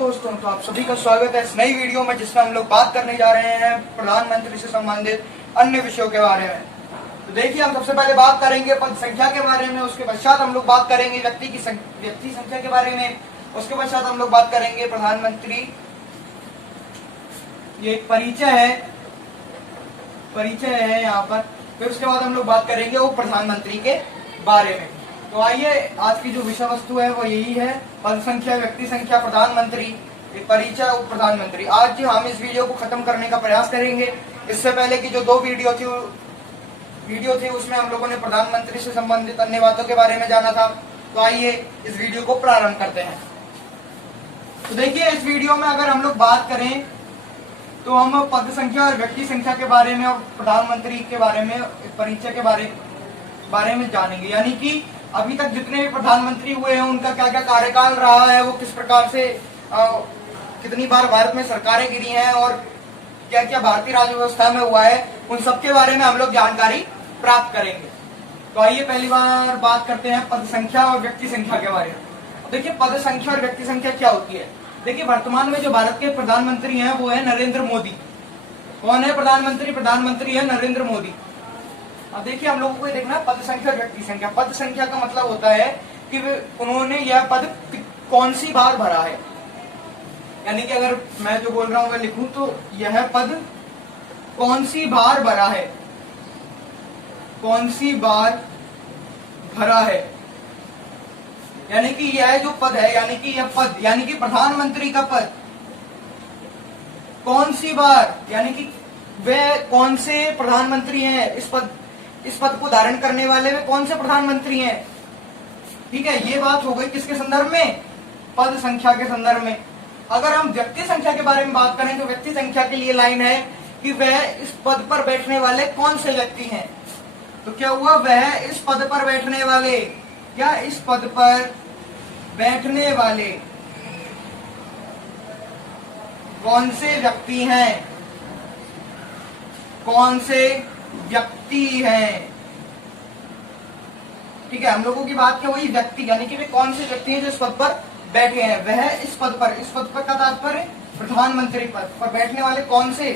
दोस्तों, तो आप सभी का स्वागत है इस नई वीडियो में जिसमें हम लोग बात करने जा रहे हैं प्रधानमंत्री से संबंधित अन्य विषयों के बारे में। तो देखिए, हम सबसे पहले बात करेंगे पद संख्या के बारे में, उसके पश्चात हम लोग बात करेंगे व्यक्ति संख्या के बारे में, उसके पश्चात हम लोग बात करेंगे प्रधानमंत्री, ये एक परिचय है यहाँ पर। फिर उसके बाद हम लोग बात करेंगे वो प्रधानमंत्री के बारे में। तो आइए, आज की जो विषय वस्तु है वो यही है, पद संख्या, व्यक्ति संख्या, प्रधानमंत्री, एक परिचय और प्रधानमंत्री। आज हम इस वीडियो को खत्म करने का प्रयास करेंगे। इससे पहले की जो दो वीडियो थी उसमें हम लोगों ने प्रधानमंत्री से संबंधित अन्य बातों के बारे में जाना था। तो आइए इस वीडियो को प्रारंभ करते हैं। तो देखिए, इस वीडियो में अगर हम लोग बात करें तो हम पद संख्या और व्यक्ति संख्या के बारे में और प्रधानमंत्री के बारे में, परिचय के बारे में जानेंगे। यानी कि अभी तक जितने भी प्रधानमंत्री हुए हैं उनका क्या क्या कार्यकाल रहा है, वो किस प्रकार से कितनी बार भारत में सरकारें गिरी हैं और क्या क्या भारतीय राज्य व्यवस्था में हुआ है, उन सब के बारे में हम लोग जानकारी प्राप्त करेंगे। तो आइए पहली बार बात करते हैं पद संख्या और व्यक्ति संख्या के बारे में। देखिए, पद संख्या और व्यक्ति संख्या क्या होती है। देखिए, वर्तमान में जो भारत के प्रधानमंत्री हैं वो है नरेंद्र मोदी। कौन है प्रधानमंत्री? प्रधानमंत्री है नरेंद्र मोदी। अब देखिए, हम लोगों को देखना है पद संख्या और व्यक्ति संख्या। पद संख्या का मतलब होता है कि उन्होंने यह पद कौन सी बार भरा है। यानी कि अगर मैं जो बोल रहा हूं मैं लिखूं तो यह पद कौन सी बार भरा है, कौन सी बार भरा है। यानी कि यह जो पद है, यानी कि यह पद, यानी कि प्रधानमंत्री का पद कौन सी बार, यानी कि वे कौन से प्रधानमंत्री हैं, इस पद को धारण करने वाले वे कौन से प्रधानमंत्री हैं। ठीक है, ये बात हो गई किसके संदर्भ में? पद संख्या के संदर्भ में। अगर हम व्यक्ति संख्या के बारे में बात करें तो व्यक्ति संख्या के लिए लाइन है कि वह इस पद पर बैठने वाले कौन से व्यक्ति हैं। तो क्या हुआ? वह इस पद पर बैठने वाले, क्या इस पद पर बैठने वाले कौन से व्यक्ति हैं, कौन से व्यक्ति हैं। ठीक है, हम लोगों की बात क्या हुई? व्यक्ति, यानी कि वे कौन से व्यक्ति हैं जो इस पद पर बैठे हैं। वह इस पद पर का तात्पर्य प्रधानमंत्री पद पर बैठने वाले कौन से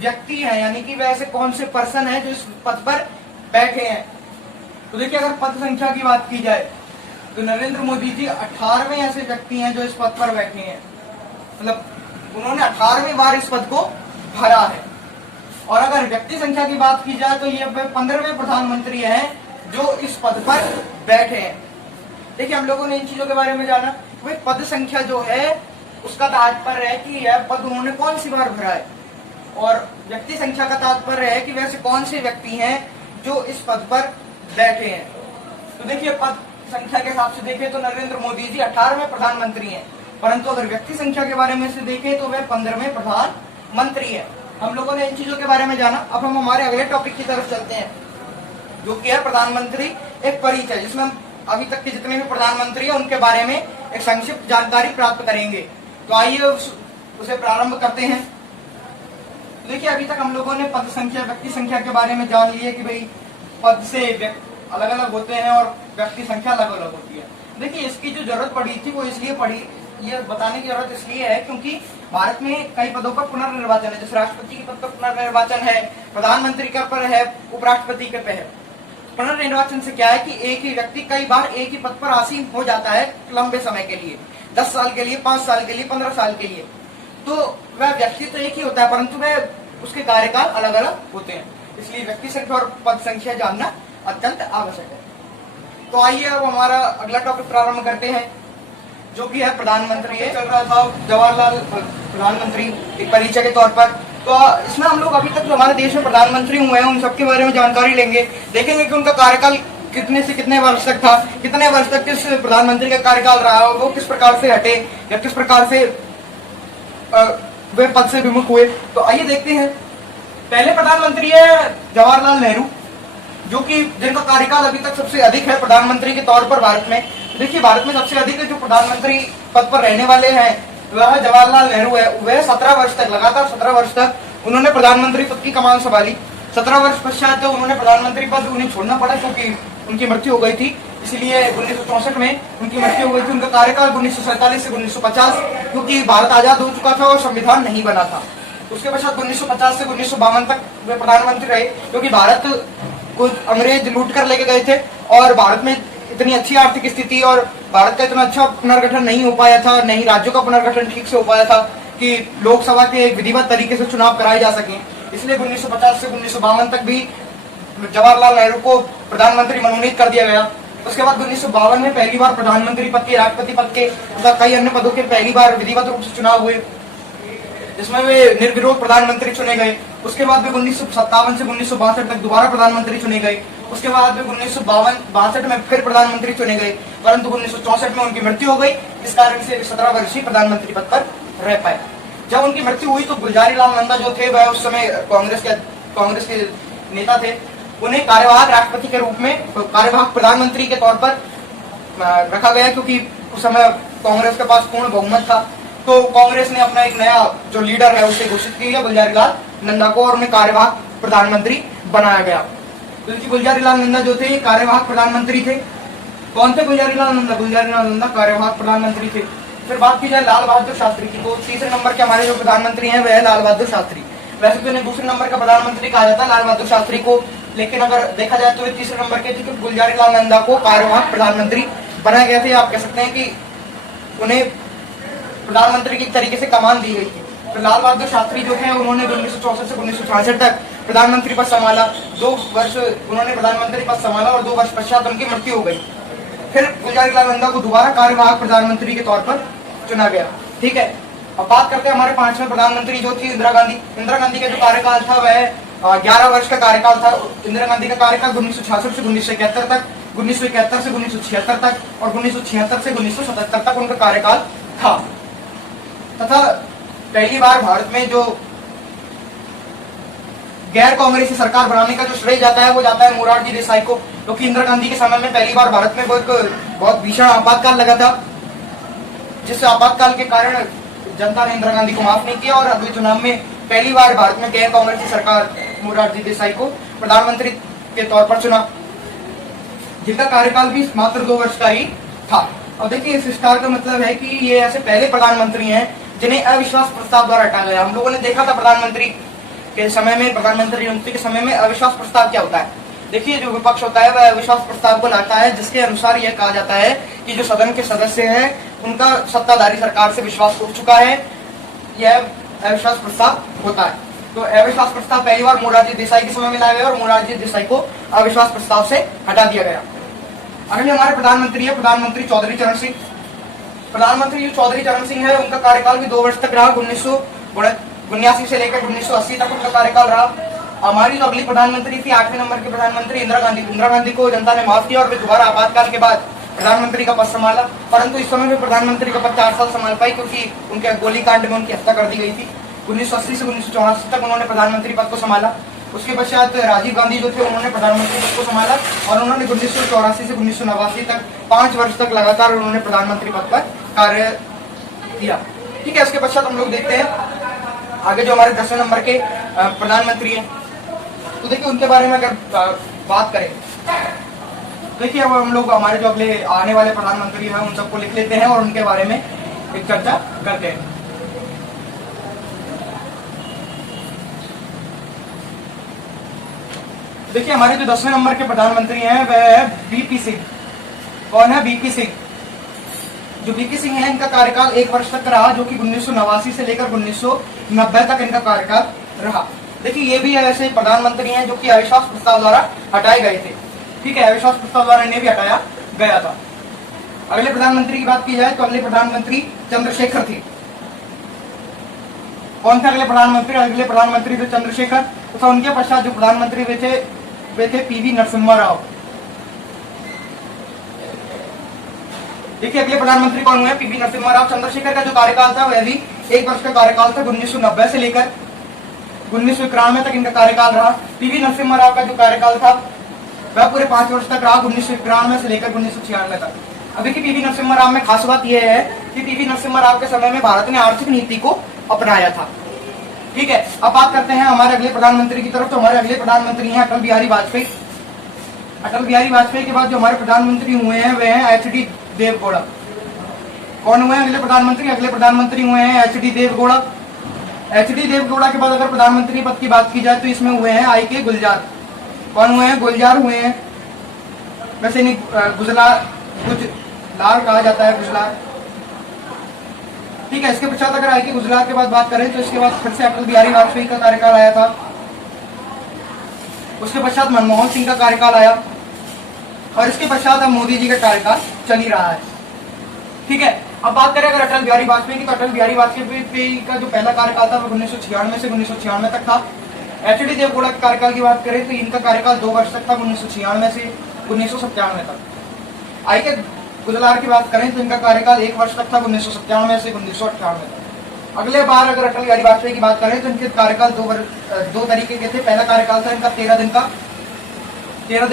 व्यक्ति हैं, यानी कि वैसे कौन से पर्सन हैं जो इस पद पर बैठे हैं। तो देखिए, अगर पद संख्या की बात की जाए तो नरेंद्र मोदी जी 18वें ऐसे व्यक्ति हैं जो इस पद पर बैठे हैं। मतलब उन्होंने 18वीं बार इस पद को भरा है। और अगर व्यक्ति संख्या की बात की जाए तो ये 15वें प्रधानमंत्री हैं जो इस पद पर बैठे हैं। देखिए, हम लोगों ने इन चीजों के बारे में जाना। वही पद संख्या जो है उसका तात्पर्य है कि यह पद उन्होंने कौन सी बार भरा है, और व्यक्ति संख्या का तात्पर्य है कि वैसे कौन से व्यक्ति हैं जो इस पद पर बैठे हैं। तो देखिए, पद संख्या के हिसाब से देखें तो नरेंद्र मोदी जी 18वें प्रधानमंत्री हैं, परंतु अगर व्यक्ति संख्या के बारे में से देखें तो वे 15वें प्रधानमंत्री हैं। हम लोगों ने इन चीजों के बारे में जाना। अब हम हमारे अगले टॉपिक की तरफ चलते हैं, जो कि है प्रधानमंत्री एक परिचय, जिसमें हम अभी तक के जितने भी प्रधानमंत्री हैं उनके बारे में एक संक्षिप्त जानकारी प्राप्त करेंगे। तो आइए उसे प्रारंभ करते हैं। देखिए, अभी तक हम लोगों ने पद संख्या, व्यक्ति संख्या के बारे में जान लिए कि भाई पद से अलग अलग होते हैं और व्यक्ति संख्या अलग अलग होती है। देखिए, इसकी जो जरूरत पड़ी थी वो इसलिए पड़ी, ये बताने की जरूरत इसलिए है क्योंकि भारत में कई पदों पर पुनर्निर्वाचन है। जैसे राष्ट्रपति के पद पर पुनर्निर्वाचन है, प्रधानमंत्री के पर है, उपराष्ट्रपति के पे है। पुनर्निर्वाचन से क्या है कि एक ही व्यक्ति कई बार एक ही पद पर आसीन हो जाता है लंबे समय के लिए, 10 साल के लिए, 5 साल के लिए, 15 साल के लिए। तो वह व्यक्ति तो एक ही होता है, परंतु वह उसके कार्यकाल अलग अलग होते हैं। इसलिए व्यक्ति संख्या और पद संख्या जानना अत्यंत आवश्यक है। तो आइए अब हमारा अगला टॉपिक प्रारंभ करते हैं, जो कि है प्रधानमंत्री। चल रहा था जवाहरलाल प्रधानमंत्री एक परिचय के तौर पर। तो इसमें हम लोग अभी तक जो हमारे देश में प्रधानमंत्री हुए हैं उन सबके बारे में जानकारी लेंगे। देखेंगे कि उनका कार्यकाल कितने से कितने वर्ष तक था, कितने वर्ष तक किस प्रधानमंत्री का कार्यकाल रहा, वो किस प्रकार से हटे या किस प्रकार से वे पद से विमुख हुए। तो आइए देखते हैं। पहले प्रधानमंत्री है जवाहरलाल नेहरू, जो कि जिनका कार्यकाल अभी तक सबसे अधिक है प्रधानमंत्री के तौर पर भारत में। देखिए, भारत में सबसे अधिक जो प्रधानमंत्री पद पर रहने वाले हैं वह जवाहरलाल नेहरू है। वह 17 वर्ष तक, लगातार 17 वर्ष तक उन्होंने प्रधानमंत्री पद की कमान संभाली। 17 वर्ष पश्चात उन्होंने प्रधानमंत्री पद उन्हें छोड़ना पड़ा क्योंकि उनकी मृत्यु हो गई थी। इसलिए 1964 में उनकी मृत्यु हो गई थी। उनका कार्यकाल 1947 से 1950, क्योंकि भारत आजाद हो चुका था और संविधान नहीं बना था। उसके पश्चात 1950 से 1952 तक वे प्रधानमंत्री रहे, क्योंकि भारत को अंग्रेज लूट कर लेके गए थे और भारत में इतनी अच्छी आर्थिक स्थिति और भारत का इतना अच्छा पुनर्गठन नहीं हो पाया था, नहीं राज्यों का पुनर्गठन ठीक से हो पाया था कि लोकसभा के एक विधिवत तरीके से चुनाव कराए जा सके। इसलिए 1950 से 1952 तक भी जवाहरलाल नेहरू को प्रधानमंत्री मनोनीत कर दिया गया। उसके बाद 1952 में पहली बार प्रधानमंत्री पद के, राष्ट्रपति पद के तथा कई अन्य पदों के पहली बार विधिवत रूप से चुनाव हुए, जिसमें वे निर्विरोध प्रधानमंत्री चुने गए। उसके बाद वे 1957 से 1962 तक दोबारा प्रधानमंत्री चुने गए। उसके बाद वे 1962 में फिर प्रधानमंत्री चुने गए, परंतु 1964 में उनकी मृत्यु हो गई। इस कारण से 17 वर्षीय प्रधानमंत्री पद पर रह पाए। जब उनकी मृत्यु हुई तो गुलजारी लाल नंदा जो थे वह उस समय कांग्रेस के नेता थे। उन्हें कार्यवाहक राष्ट्रपति के रूप में, कार्यवाहक प्रधानमंत्री के तौर पर रखा गया, क्योंकि उस समय कांग्रेस के पास पूर्ण बहुमत था। तो कांग्रेस ने अपना एक नया जो लीडर है उसे घोषित किया, गुलजारी लाल नंदा को, और उन्हें कार्यवाहक प्रधानमंत्री बनाया गया। तो गुलजारी लाल नंदा जो थे कार्यवाहक प्रधानमंत्री थे। कौन थे गुलजारी लाल नंदा? गुलजारी लाल नंदा कार्यवाहक प्रधानमंत्री थे। फिर बात की जाए लाल बहादुर शास्त्री की, तो तीसरे नंबर के हमारे जो प्रधानमंत्री हैं वह है लाल बहादुर शास्त्री। वैसे तो इन्हें दूसरे नंबर का प्रधानमंत्री कहा जाता है लाल बहादुर शास्त्री को, लेकिन अगर देखा जाए तो वे तीसरे नंबर के थे, क्योंकि गुलजारी लाल नंदा को कार्यवाहक प्रधानमंत्री बनाया गया था। आप कह सकते हैं कि उन्हें प्रधानमंत्री की तरीके से कमान दी गई थी। तो लाल बहादुर शास्त्री जो थे उन्होंने 1964 से 1966 तक प्रधानमंत्री पद संभाला। 2 वर्ष उन्होंने प्रधानमंत्री पद संभाला और 2 वर्ष पश्चात उनकी मृत्यु हो गई। फिर गुलजारी लाल नंदा को दोबारा कार्यवाहक प्रधानमंत्री के तौर पर चुना गया। ठीक है, अब बात करते हैं हमारे 5वें प्रधानमंत्री जो थी इंदिरा गांधी। इंदिरा गांधी का जो कार्यकाल था वह 11 वर्ष का कार्यकाल था। इंदिरा गांधी का कार्यकाल 1966 से 1971 तक, 1971 से 1976 तक और 1976 से 1977 तक उनका कार्यकाल था। तथा पहली बार भारत में जो गैर कांग्रेसी सरकार बनाने का जो श्रेय जाता है वो जाता है मोरारजी देसाई को, क्योंकि इंदिरा गांधी के समय में पहली बार भारत में बहुत भीषण आपातकाल लगा था, जिस आपातकाल के कारण जनता ने इंदिरा गांधी को माफ नहीं किया और अगले चुनाव में पहली बार भारत में गैर कांग्रेसी सरकार मोरारजी देसाई को प्रधानमंत्री के तौर पर चुना, जिनका कार्यकाल भी मात्र 2 वर्ष का ही था। और देखिए इस स्टार का मतलब है कि ये ऐसे पहले प्रधानमंत्री हैं जिन्हें अविश्वास प्रस्ताव द्वारा हटाया गया। हम लोगों ने देखा था प्रधानमंत्री के समय में, प्रधानमंत्री नियुक्ति के समय में अविश्वास प्रस्ताव क्या होता है। देखिए जो विपक्ष होता है वह अविश्वास प्रस्ताव को लाता है, जिसके अनुसार यह कहा जाता है कि जो सदन के सदस्य हैं उनका सत्ताधारी सरकार से विश्वास उठ चुका है, यह अविश्वास प्रस्ताव होता है। तो अविश्वास प्रस्ताव पहली बार मोरारजी देसाई के समय में लाया गया और मोरारजी देसाई को अविश्वास प्रस्ताव से हटा दिया गया। अगले हमारे प्रधानमंत्री है प्रधानमंत्री चौधरी चरण सिंह। प्रधानमंत्री जो चौधरी चरण सिंह है उनका कार्यकाल भी 2 वर्ष तक रहा। 1979 से लेकर 1980 तक उनका कार्यकाल रहा। हमारी जो अगली प्रधानमंत्री थी 8वें नंबर के प्रधानमंत्री इंदिरा गांधी। इंदिरा गांधी को जनता ने माफ किया और वे दोबारा आपातकाल के बाद प्रधानमंत्री का पद संभाला, परंतु इस समय में प्रधानमंत्री का पद 4 साल संभाल पाई, क्योंकि उनके गोलीकांड में उनकी हत्या कर दी गई थी। 1980 से 1984 तक उन्होंने प्रधानमंत्री पद को संभाला। उसके पश्चात राजीव गांधी जो थे उन्होंने प्रधानमंत्री पद को संभाला और उन्होंने 1984 से 1989 तक 5 वर्ष तक लगातार उन्होंने प्रधानमंत्री पद पर कार्य किया। ठीक है, इसके पश्चात हम लोग देखते हैं आगे जो हमारे 10वें नंबर के प्रधानमंत्री हैं। तो देखिए उनके बारे में अगर बात करें, देखिए अब हम लोग हमारे जो अगले आने वाले प्रधानमंत्री हैं उन सबको लिख लेते हैं और उनके बारे में एक चर्चा करते हैं। देखिए हमारे जो 10वें नंबर के प्रधानमंत्री हैं वह है बीपी सिंह। कौन है? बीपी सिंह। जो बीपी सिंह है इनका कार्यकाल 1 वर्ष तक रहा, जो कि 1989 से लेकर 1990 तक इनका कार्यकाल रहा। देखिए ये भी ऐसे प्रधानमंत्री हैं जो कि अविश्वास प्रस्ताव द्वारा हटाए गए थे। ठीक है, अविश्वास प्रस्ताव द्वारा इन्हें भी हटाया गया था। अगले प्रधानमंत्री की बात की जाए तो अगले प्रधानमंत्री चंद्रशेखर थे। कौन थे अगले प्रधानमंत्री? अगले प्रधानमंत्री थे चंद्रशेखर। तथा उनके पश्चात जो प्रधानमंत्री वे थे पीवी नरसिम्हा राव। देखिए अगले प्रधानमंत्री कौन हुए? पीवी नरसिम्हा राव। चंद्रशेखर का जो कार्यकाल था वह भी 1 वर्ष का कार्यकाल था। 1990 से लेकर 1991 तक इनका कार्यकाल रहा। पीवी नरसिम्हा राव का जो कार्यकाल था वह पूरे 5 वर्ष तक रहा, 1991 से लेकर 1996 तक। अभी की पीवी नरसिम्हा राव में खास बात यह है कि पीवी नरसिम्हा राव के समय में भारत ने आर्थिक नीति को अपनाया था। ठीक है, अब बात करते हैं हमारे अगले प्रधानमंत्री की तरफ। तो हमारे अगले प्रधानमंत्री हैं अटल बिहारी वाजपेयी। अटल बिहारी वाजपेयी के बाद जो हमारे प्रधानमंत्री हुए हैं वे हैं एच.डी. देवगौड़ा। कौन हुए हैं अगले प्रधानमंत्री? अगले प्रधानमंत्री हुए हैं एच.डी. देवगौड़ा। एच.डी. देवगौड़ा के बाद अगर प्रधानमंत्री पद की बात की जाए तो इसमें हुए हैं I.K. गुलजार। कौन हुए हैं? गुलजार हुए हैं। वैसे नहीं गुजलार कहा जाता है, गुजलार। ठीक है। इसके पश्चात अगर I.K. गुजराल के बाद बात करें तो इसके बाद फिर से अटल बिहारी वाजपेयी का कार्यकाल आया था। उसके पश्चात मनमोहन सिंह का कार्यकाल आया और इसके पश्चात अब मोदी जी का कार्यकाल चल ही रहा है। ठीक है। अब बात करें अगर अटल बिहारी वाजपेयी की, तो अटल बिहारी वाजपेयी का जो पहला कार्यकाल था वो 1996 से 1996 तक था। एच.डी. देवगौड़ा के कार्यकाल की बात करें तो इनका कार्यकाल 2 वर्ष तक था, 1996 से 1997 तक। I.K. गुजराल की बात करें तो इनका कार्यकाल 1 वर्ष तक था, 1997 से 1998 तक। अगले बार अगर अटल बिहारी वाजपेयी की बात करें तो इनके कार्यकाल 2 तरीके के थे। पहला कार्यकाल था इनका 13 दिन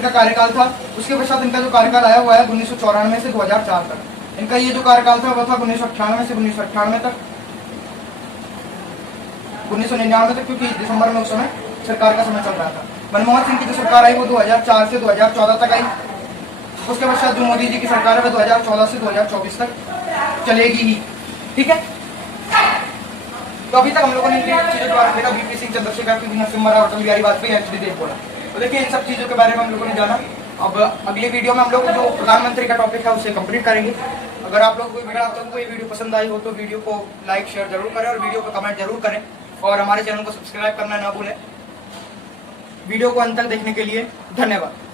का कार्यकाल था। उसके पश्चात इनका जो कार्यकाल आया वो आया 1994 से 2004 तक। इनका ये जो कार्यकाल था वो था 1998 से 1998 तक, 1999 तक, क्योंकि दिसंबर में उस समय सरकार का समय चल रहा था। मनमोहन सिंह की जो सरकार आई वो 2004 से 2014 तक आई। उसके पश्चात जो मोदी जी की सरकार है वो 2014 से 2024 तक चलेगी ही। ठीक है। तो अभी तक हम लोगों ने चीजों के बारे में देखा, VP Singh, Chandrashekhar, P Narasimha Rao, Atal Bihari Vajpayee, HD. Deve Gowda. तो देखिए इन सब चीजों के बारे में हम लोगों ने जाना। अब अगली वीडियो में हम लोग जो प्रधानमंत्री का टॉपिक है उसे कंप्लीट करेंगे। अगर आप लोगों को ये वीडियो पसंद आई हो तो वीडियो को लाइक शेयर जरूर करें और वीडियो को कमेंट जरूर करें और हमारे चैनल को सब्सक्राइब करना ना भूलें। वीडियो को अंत तक देखने के लिए धन्यवाद।